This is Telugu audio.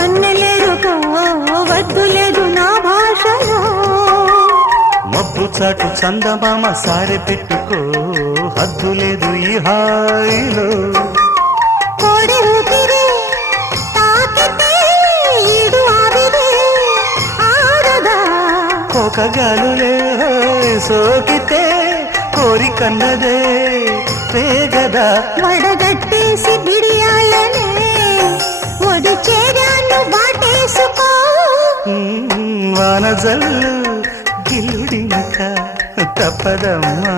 వన్నెలేరుకో వద్దు లేదు నా భాషలో మబ్బు చాటు చందమామ సారె పెట్టుకో హద్దు లేదు ఈ హాయిలో కోడి ఊపిరి తాకితే ఈడు ఆవిరి ఆడదా కోకగాలులే సోకితే కోరికన్నదే పేగదా వడగట్టేసి బిడియాలనే ఒడి చేరాను బాటేసుకో వానజల్లు గిల్లుడినక తప్పదమ్మా